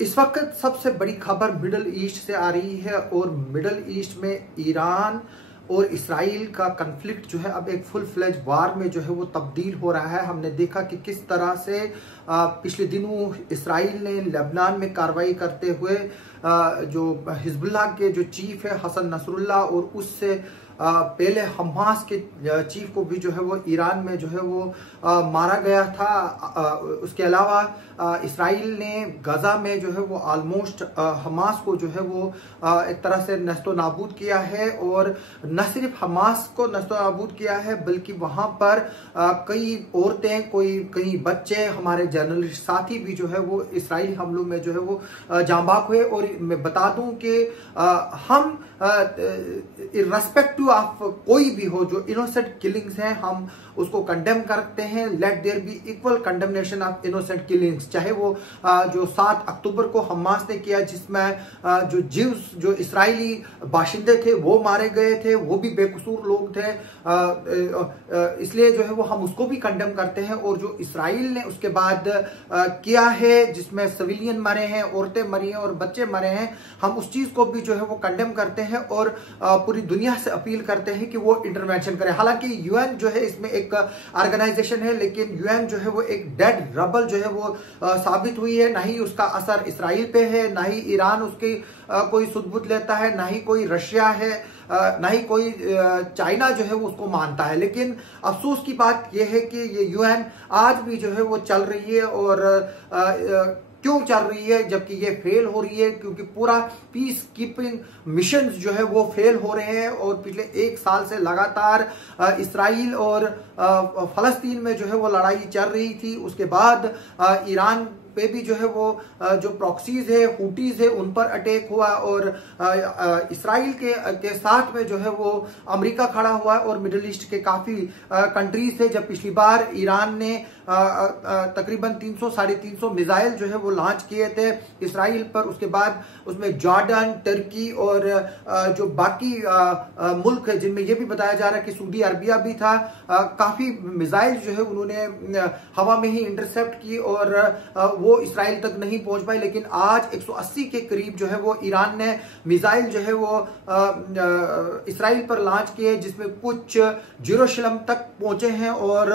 इस वक्त सबसे बड़ी खबर मिडल ईस्ट से आ रही है और मिडल ईस्ट में ईरान और इसराइल का कन्फ्लिक्ट जो है अब एक फुल फ्लेज वार में जो है वो तब्दील हो रहा है। हमने देखा कि किस तरह से पिछले दिनों इसराइल ने लेबनान में कार्रवाई करते हुए जो हिजबुल्लाह के जो चीफ है हसन नसरुल्लाह और उससे पहले हमास के चीफ को भी जो है वो ईरान में जो है वो मारा गया था। उसके अलावा इसराइल ने गजा में जो है वो ऑलमोस्ट हमास को जो है वो एक तरह से नस्तो नाबूद किया है और न सिर्फ हमास को नस्तो नाबूद किया है बल्कि वहां पर कई औरतें कई बच्चे हमारे जर्नलिस्ट साथी भी जो है वो इसराइली हमलों में जो है वो जांबाक हुए। और मैं बता दूं कि हम इर्रेस्पेक्टिव ऑफ कोई भी हो जो इनोसेंट किलिंग्स हैं हम उसको कंडेम करते हैं। Let there be equal condemnation of innocent killings, चाहे वो जो 7 अक्टूबर को हमास ने किया जिसमें जो जीव्स जो इसराइली बाशिंदे थे वो मारे गए थे, वो भी बेकसूर लोग थे, इसलिए जो है वो हम उसको भी कंडेम करते हैं। और जो इसराइल ने उसके बाद किया है जिसमें सिविलियन मरे हैं, औरतें मरी हैं और बच्चे मरे हैं, हम उस चीज को भी जो है वो कंडेम करते हैं और पूरी दुनिया से अपील करते हैं कि वो इंटरवेंशन करे। हालांकि यूएन जो है इसमें एक ऑर्गेनाइजेशन है लेकिन यूएन जो है वो एक डेड रबल जो है वो साबित हुई है। ना ही उसका असर इसराइल पे है, ना ही ईरान उसकी कोई सुध-बुध लेता है, ना ही कोई रशिया है, ना ही कोई चाइना जो है वो उसको मानता है। लेकिन अफसोस की बात यह है कि ये यूएन आज भी जो है वो चल रही है। और क्यों चल रही है जबकि ये फेल हो रही है? क्योंकि पूरा पीस कीपिंग मिशन जो है वो फेल हो रहे हैं और पिछले 1 साल से लगातार इसराइल और फलस्तीन में जो है वो लड़ाई चल रही थी। उसके बाद ईरान पे भी जो है वो जो प्रॉक्सीज है, हुटीज है, उन पर अटैक हुआ और इसराइल के साथ में जो है वो अमेरिका खड़ा हुआ और मिडिल ईस्ट के काफी कंट्रीज थे। जब पिछली बार ईरान ने तकरीबन 300-350 मिसाइल जो है वो लॉन्च किए थे इसराइल पर, उसके बाद उसमें जॉर्डन, टर्की और जो बाकी मुल्क है जिनमें ये भी बताया जा रहा है कि सऊदी अरबिया भी था, काफी मिसाइल जो है उन्होंने हवा में ही इंटरसेप्ट की और वो इसराइल तक नहीं पहुंच पाई। लेकिन आज 180 के करीब जो है वो ईरान ने मिसाइल जो है वो इसराइल पर लॉन्च किए जिसमें कुछ जेरूशलम तक पहुंचे हैं और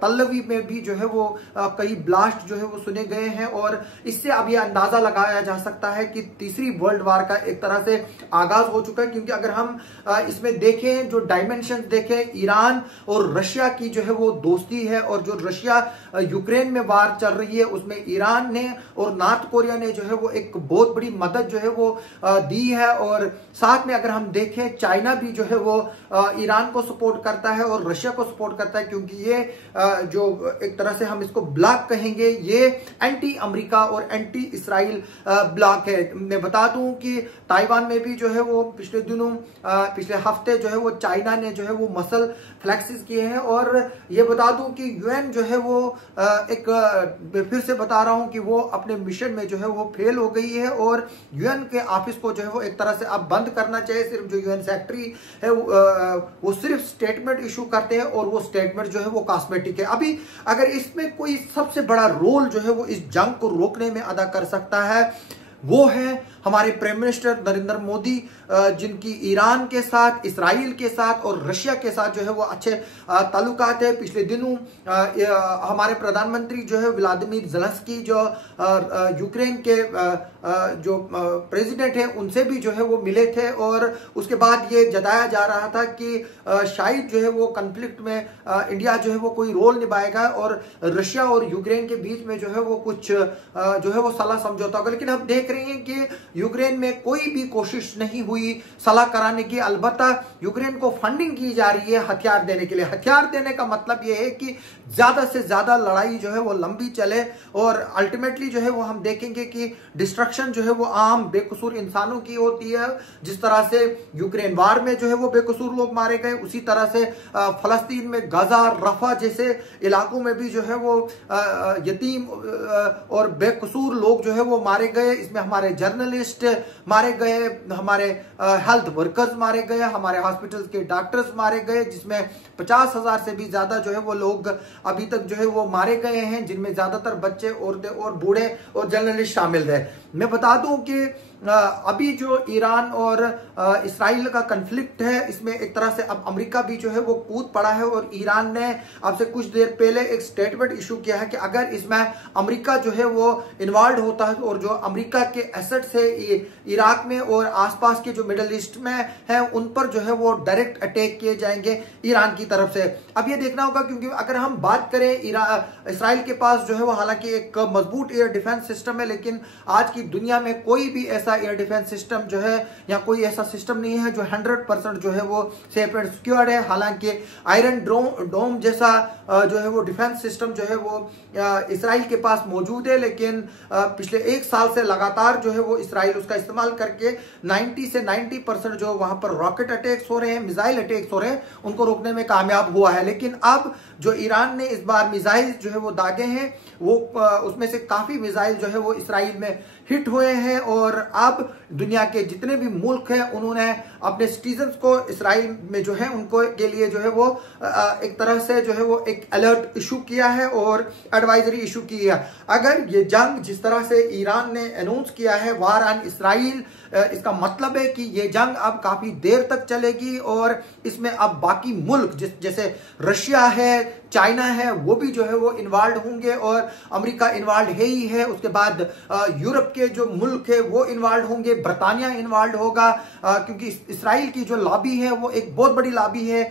तल्लवी में भी जो है वो कई ब्लास्ट जो है वो सुने गए हैं। और इससे अब यह अंदाजा लगाया जा सकता है कि तीसरी वर्ल्ड वार का एक तरह से आगाज हो चुका है। क्योंकि अगर हम इसमें देखें, जो डायमेंशन देखें, ईरान और रशिया की जो है वो दोस्ती है और जो रशिया यूक्रेन में वार चल रही है उसमें ईरान ने और नॉर्थ कोरिया ने जो है वो एक बहुत बड़ी मदद जो है वो दी है। और साथ में अगर हम देखें चाइना भी जो है वो ईरान को सपोर्ट करता है और रशिया को सपोर्ट करता है, क्योंकि ये जो एक तरह से हम इसको ब्लॉक कहेंगे, ये एंटी अमेरिका और एंटी इसराइल ब्लॉक है। मैं बता दूं कि ताइवान में भी जो है वो पिछले दिनों पिछले हफ्ते जो है वो चाइना ने जो है वो मसल फ्लैक्सेस किए हैं। और ये बता दूं कि यूएन जो है वो एक फिर से बता रहा हूं कि वो अपने मिशन में जो है वो फेल हो गई है और यूएन के ऑफिस को जो है वो एक तरह से अब बंद करना चाहिए। सिर्फ जो यूएन सेक्रेटरी है वो सिर्फ स्टेटमेंट इशू करते हैं और वो स्टेटमेंट जो है वो कॉस्मेटिक है। अभी अगर इसमें कोई सबसे बड़ा रोल जो है वो इस जंग को रोकने में अदा कर सकता है वो है हमारे प्राइम मिनिस्टर नरेंद्र मोदी, जिनकी ईरान के साथ, इसराइल के साथ और रशिया के साथ जो है वो अच्छे ताल्लुकात है। पिछले दिनों हमारे प्रधानमंत्री जो है व्लादिमीर ज़ेलेंस्की जो यूक्रेन के जो प्रेसिडेंट हैं उनसे भी जो है वो मिले थे और उसके बाद ये जताया जा रहा था कि शायद जो है वो कन्फ्लिक्ट में इंडिया जो है वो कोई रोल निभाएगा और रशिया और यूक्रेन के बीच में जो है वो कुछ जो है वो सलाह समझौता होगा। लेकिन हम देख रहे हैं कि यूक्रेन में कोई भी कोशिश नहीं हुई सलाह कराने की। अलबत्ता यूक्रेन को फंडिंग की जा रही है हथियार देने के लिए। हथियार देने का मतलब यह है कि ज्यादा से ज्यादा लड़ाई जो है वो लंबी चले और अल्टीमेटली जो है वो हम देखेंगे कि डिस्ट्रक्शन जो है वो आम बेकसूर इंसानों की होती है। जिस तरह से यूक्रेन वार में जो है वो बेकसूर लोग मारे गए, उसी तरह से फलस्तीन में गाजा, रफा जैसे इलाकों में भी जो है वो यतीम और बेकसूर लोग जो है वो मारे गए। इसमें जिसमें हमारे जर्नलिस्ट मारे गए, हमारे हेल्थ वर्कर्स मारे गए, हमारे हॉस्पिटल के डॉक्टर्स मारे गए, जिसमें 50,000 से भी ज्यादा जो है वो लोग अभी तक जो है वो मारे गए हैं, जिनमें ज्यादातर बच्चे, औरतें और बूढ़े और जर्नलिस्ट शामिल है। मैं बता दूं कि अभी जो ईरान और इसराइल का कन्फ्लिक्ट है, इसमें एक तरह से अब अमेरिका भी जो है वो कूद पड़ा है, और ईरान ने अब से कुछ देर पहले एक स्टेटमेंट इशू किया है कि अगर इसमें अमेरिका जो है वो इन्वॉल्व होता है और जो अमेरिका के एसेट्स है इराक में और आसपास के जो मिडिल ईस्ट में है उन पर जो है वो डायरेक्ट अटैक किए जाएंगे ईरान की तरफ से। अब ये देखना होगा, क्योंकि अगर हम बात करें इसराइल के पास जो है वो हालांकि एक मजबूत एयर डिफेंस सिस्टम है, लेकिन आज की दुनिया में कोई भी ऐसा एयर डिफेंस सिस्टम जो है या कोई ऐसा सिस्टम नहीं है जो 100% जो है वो सेफ एंड सिक्योर है। हालांकि आयरन डोम जैसा जो है वो डिफेंस सिस्टम जो है वो इसराइल के पास मौजूद है, लेकिन पिछले 1 साल से लगातार जो है वो इसराइल उसका इस्तेमाल करके 90 से 90% जो वहां पर रॉकेट अटैक्स हो रहे हैं, मिसाइल अटैक्स हो रहे हैं, उनको रोकने में कामयाब हुआ है। लेकिन अब जो ईरान ने इस बार मिसाइल जो है वो दागे हैं, वो उसमें से काफी मिसाइल जो है वो इसराइल में हिट हुए हैं, और अब दुनिया के जितने भी मुल्क हैं उन्होंने अपने सिटीजन्स को इसराइल में जो है उनको के लिए जो है वो एक तरह से जो है वो एक अलर्ट इशू किया है और एडवाइजरी इशू की है। अगर ये जंग जिस तरह से ईरान ने अनाउंस किया है वार ऑन इसराइल, इसका मतलब है कि ये जंग अब काफी देर तक चलेगी, और इसमें अब बाकी मुल्क जैसे रशिया है, चाइना है, वो भी जो है वो इन्वॉल्व होंगे, और अमेरिका इन्वॉल्व है ही है। उसके बाद यूरोप के जो मुल्क है वो इन्वॉल्व होंगे, ब्रिटानिया इन्वॉल्व होगा, क्योंकि इसराइल की जो लॉबी है वो एक बहुत बड़ी लॉबी है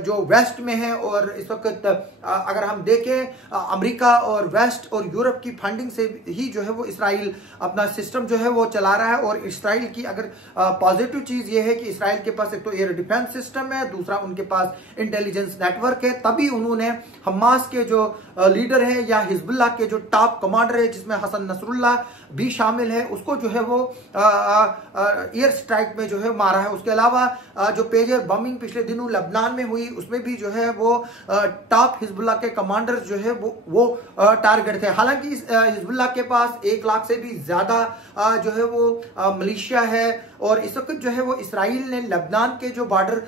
जो वेस्ट में है, और इस वक्त अगर हम देखें अमेरिका और वेस्ट और यूरोप की फंडिंग से ही जो है वो इसराइल अपना सिस्टम जो है वो चला रहा है। और इसराइल की अगर पॉजिटिव चीज ये है कि इसराइल के पास एक तो एयर डिफेंस सिस्टम है, दूसरा उनके पास इंटेलिजेंस नेटवर्क है, तभी उन्होंने हमास के जो लीडर है या हिजबुल्लाह के जो टॉप कमांडर है जिसमें हसन नसरुल्लाह भी शामिल है, उसको जो है वो एयर स्ट्राइक में जो है मारा है। उसके अलावा जो पेजर बमिंग पिछले दिनों लेबनान में हुई, उसमें भी जो है वो टॉप हिजबुल्लाह के कमांडर जो है वो टारगेट थे। हालांकि हिजबुल्लाह के पास 1 लाख से भी ज्यादा जो है वो मलेशिया है, और इस वक्त जो है वो इसराइल ने लेबनान के जो बॉर्डर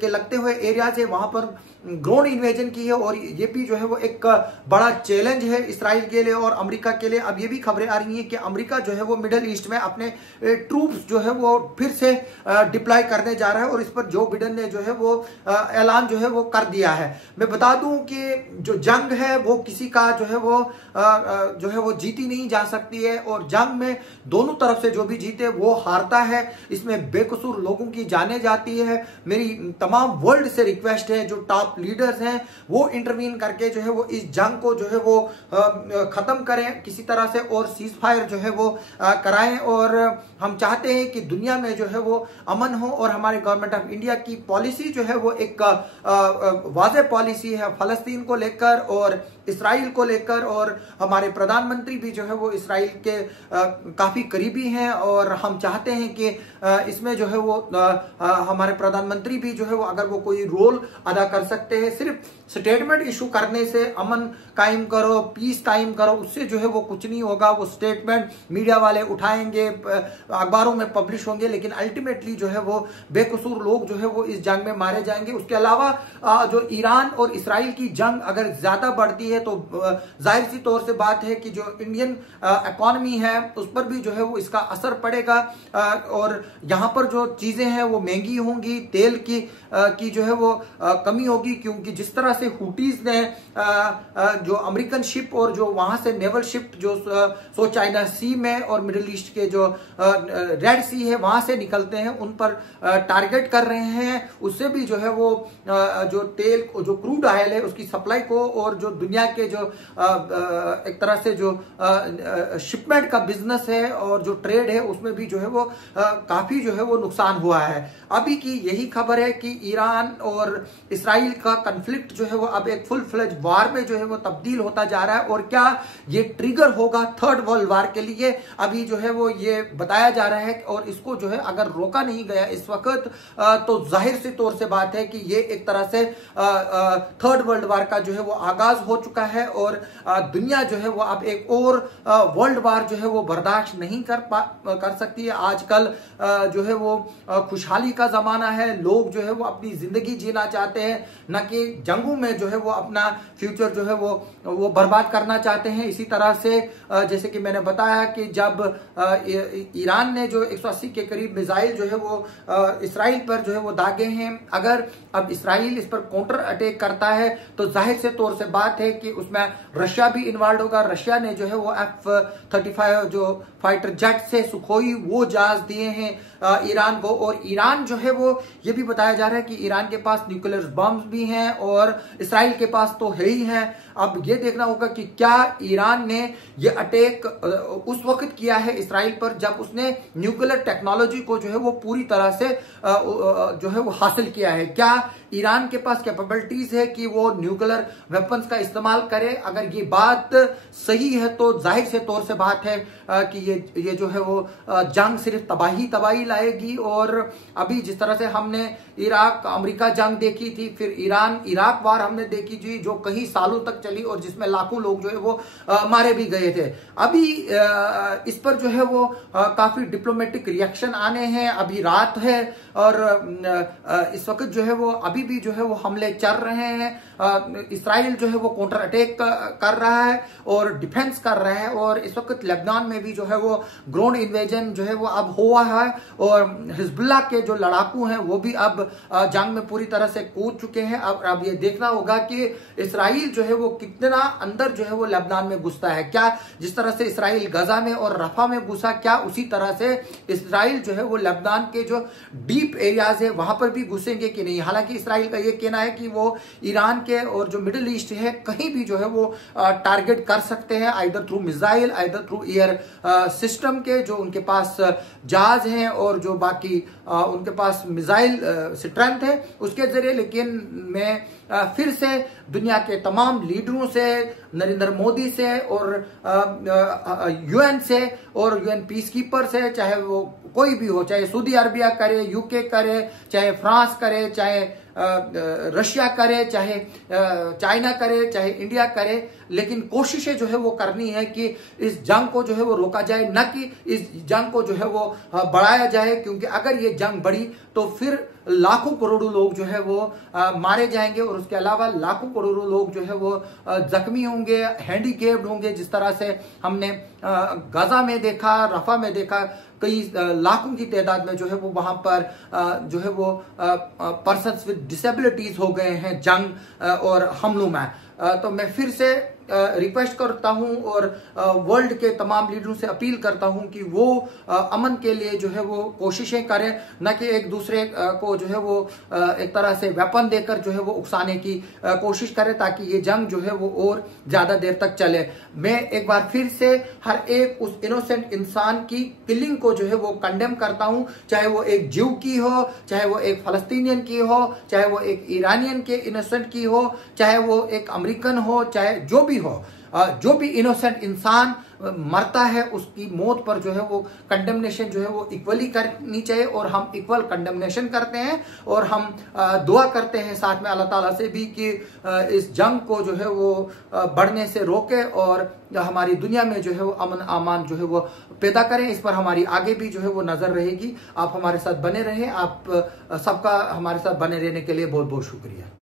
के लगते हुए एरियाज है वहां पर ग्राउंड इन्वेजन की है, और ये भी जो है वो एक बड़ा चैलेंज है इसराइल के लिए और अमेरिका के लिए। अब ये भी खबरें आ रही हैं कि अमेरिका जो है वो मिडिल ईस्ट में अपने ट्रूप्स जो है वो फिर से डिप्लॉय करने जा रहा है, और इस पर जो बिडेन ने जो है वो ऐलान जो है वो कर दिया है। मैं बता दूं कि जो जंग है वो किसी का जो है वो जीती नहीं जा सकती है, और जंग में दोनों तरफ से जो भी जीते वो हारता है। इसमें बेकसूर लोगों की जाने जाती है। मेरी तमाम वर्ल्ड से रिक्वेस्ट है, जो टॉप लीडर्स हैं वो इंटरवीन करके जो है वो इस जंग को जो है वो खत्म करें किसी तरह से, और सीज फायर जो है वो कराएं। और हम चाहते हैं कि दुनिया में जो है वो अमन हो, और हमारे गवर्नमेंट ऑफ इंडिया की पॉलिसी जो है वो एक वाज़ेह पॉलिसी है फलस्तीन को लेकर और इसराइल को लेकर, और हमारे प्रधानमंत्री भी जो है वो इसराइल के काफी करीबी हैं, और हम चाहते हैं कि इसमें जो है वो हमारे प्रधानमंत्री भी जो है वो अगर वो कोई रोल अदा कर सकते हैं। सिर्फ स्टेटमेंट इशू करने से अमन कायम करो, पीस कायम करो, उससे जो है वो कुछ नहीं होगा। वो स्टेटमेंट मीडिया वाले उठाएंगे, अखबारों में पब्लिश होंगे, लेकिन अल्टीमेटली जो है वो बेकसूर लोग जो है वो इस जंग में मारे जाएंगे। उसके अलावा जो ईरान और इसराइल की जंग अगर ज्यादा बढ़ती है तो जाहिर सी तौर से बात है कि जो इंडियन इकोनॉमी है उस पर भी जो है वो इसका असर पड़ेगा, और यहाँ पर जो चीजें हैं वो महंगी होंगी, तेल की जो है वो कमी होगी, क्योंकि जिस तरह से हुटीज ने जो अमेरिकन शिप और जो वहां से नेवल शिप जो सो चाइना सी में और मिडिल ईस्ट के जो रेड सी है वहां से निकलते हैं उन पर टारगेट कर रहे हैं। उससे भी जो है वो जो तेल जो क्रूड ऑयल है उसकी सप्लाई को, और जो दुनिया के जो एक तरह से जो शिपमेंट का बिजनेस है और जो ट्रेड है उसमें भी जो है वो काफी जो है वो नुकसान हुआ है। अभी की यही खबर है कि ईरान और इसराइल का कन्फ्लिक्ट जो है वो अब एक फुल फ्लेज वार में जो है वो तब्दील होता जा रहा है, और क्या ये ट्रिगर होगा थर्ड वर्ल्ड वार के लिए, अभी जो है वो ये बताया जा रहा है। और इसको जो है अगर रोका नहीं गया इस वक्त तो जाहिर सी तौर से बात है कि ये एक तरह से थर्ड वर्ल्ड वार का जो है वो आगाज हो चुका चुका है और दुनिया जो है वो अब एक और वर्ल्ड वार जो है वो बर्दाश्त नहीं कर सकती है। आजकल जो है वो खुशहाली का जमाना है, लोग जो है वो अपनी जिंदगी जीना चाहते हैं, न कि जंगों में जो है वो अपना फ्यूचर जो है वो बर्बाद करना चाहते हैं। इसी तरह से जैसे कि मैंने बताया कि जब ईरान ने जो 180 के करीब मिसाइल जो है वो इसराइल पर जो है वो दागे हैं, अगर अब इसराइल इस पर काउंटर अटैक करता है तो जाहिर से तौर से बात है कि उसमें रशिया भी इन्वॉल्व होगा। रशिया ने जो है वो F-35 जो फाइटर जेट से सुखोई वो जहाज दिए हैं ईरान को, और ईरान जो है वो ये भी बताया जा रहा है कि ईरान के पास न्यूक्लियर बम्स भी हैं और इसराइल के पास तो है ही है। अब ये देखना होगा कि क्या ईरान ने ये अटैक उस वक्त किया है इसराइल पर जब उसने न्यूक्लियर टेक्नोलॉजी को जो है वो पूरी तरह से जो है वो हासिल किया है। क्या ईरान के पास कैपेबिलिटीज है कि वो न्यूक्लियर वेपन्स का इस्तेमाल करे? अगर ये बात सही है तो जाहिर से तौर से बात है कि ये जो है वो जंग सिर्फ तबाही लाएगी। और अभी जिस तरह से हमने इराक अमेरिका जंग देखी थी, फिर ईरान इराक वार हमने देखी थी जो कई सालों तक चली और जिसमें लाखों लोग जो है वो मारे भी गए थे। अभी इस पर जो है वो काफी डिप्लोमेटिक रिएक्शन आने हैं। अभी रात है और इस वक्त जो है वो अभी भी जो है वो हमले चल रहे हैं। इसराइल जो है वो काउंटर अटैक कर रहा है और डिफेंस कर रहा है, और इस वक्त लेबनान में भी जो है वो ग्राउंड इन्वेजन जो है वो अब हुआ है और हिजबुल्लाह के जो लड़ाकू हैं वो भी अब जंग में पूरी तरह से कूद चुके हैं। अब ये देखना होगा कि इसराइल जो है वो कितना अंदर जो है वो लेबनान में घुसता है। क्या जिस तरह से इसराइल गजा में और रफा में घुसा, क्या उसी तरह से इसराइल जो है वो लेबनान के जो डीप एरियाज है वहां पर भी घुसेंगे कि नहीं? हालांकि इसराइल का ये कहना है कि वो ईरान के और जो मिडिल ईस्ट है कहीं भी जो है वो टारगेट कर सकते हैं, either through missile either through air system के जो उनके पास जहाज हैं और जो बाकी उनके पास मिसाइल स्ट्रेंथ है उसके जरिए। लेकिन मैं फिर से दुनिया के तमाम लीडरों से, नरेंद्र मोदी से और यूएन से और यूएन पीस कीपर से, चाहे वो कोई भी हो, चाहे सऊदी अरबिया करे, यूके करे, चाहे फ्रांस करे, चाहे रशिया करे, चाहे चाइना करे, चाहे इंडिया करे, लेकिन कोशिशें जो है वो करनी है कि इस जंग को जो है वो रोका जाए, न कि इस जंग को जो है वो बढ़ाया जाए। क्योंकि अगर ये जंग बढ़ी तो फिर लाखों करोड़ों लोग जो है वो मारे जाएंगे और उसके अलावा लाखों करोड़ों लोग जो है वो जख्मी होंगे, हैंडीकेप्ड होंगे। जिस तरह से हमने गाजा में देखा, रफा में देखा, कई लाखों की तादाद में जो है वो वहां पर जो है वो पर्सन्स विद डिसेबिलिटीज हो गए हैं जंग और हमलों में। तो मैं फिर से रिक्वेस्ट करता हूं और वर्ल्ड के तमाम लीडरों से अपील करता हूं कि वो अमन के लिए जो है वो कोशिशें करें, न कि एक दूसरे को जो है वो एक तरह से वेपन देकर जो है वो उकसाने की कोशिश करें, ताकि ये जंग जो है वो और ज्यादा देर तक चले। मैं एक बार फिर से हर एक उस इनोसेंट इंसान की किलिंग को जो है वो कंडेम करता हूं, चाहे वो एक ज्यू की हो, चाहे वो एक फलस्तीनियन की हो, चाहे वो एक ईरानियन के इनोसेंट की हो, चाहे वो एक अमेरिकन हो, चाहे जो भी हो। जो भी इनोसेंट इंसान मरता है उसकी मौत पर जो है वो कंडेमनेशन जो है वो इक्वली करनी चाहिए, और हम इक्वल कंडेमनेशन करते हैं और हम दुआ करते हैं साथ में अल्लाह ताला से भी कि इस जंग को जो है वो बढ़ने से रोके और हमारी दुनिया में जो है वो अमन अमान जो है वो पैदा करें। इस पर हमारी आगे भी जो है वो नजर रहेगी। आप हमारे साथ बने रहें। आप सबका हमारे साथ बने रहने के लिए बहुत बहुत शुक्रिया।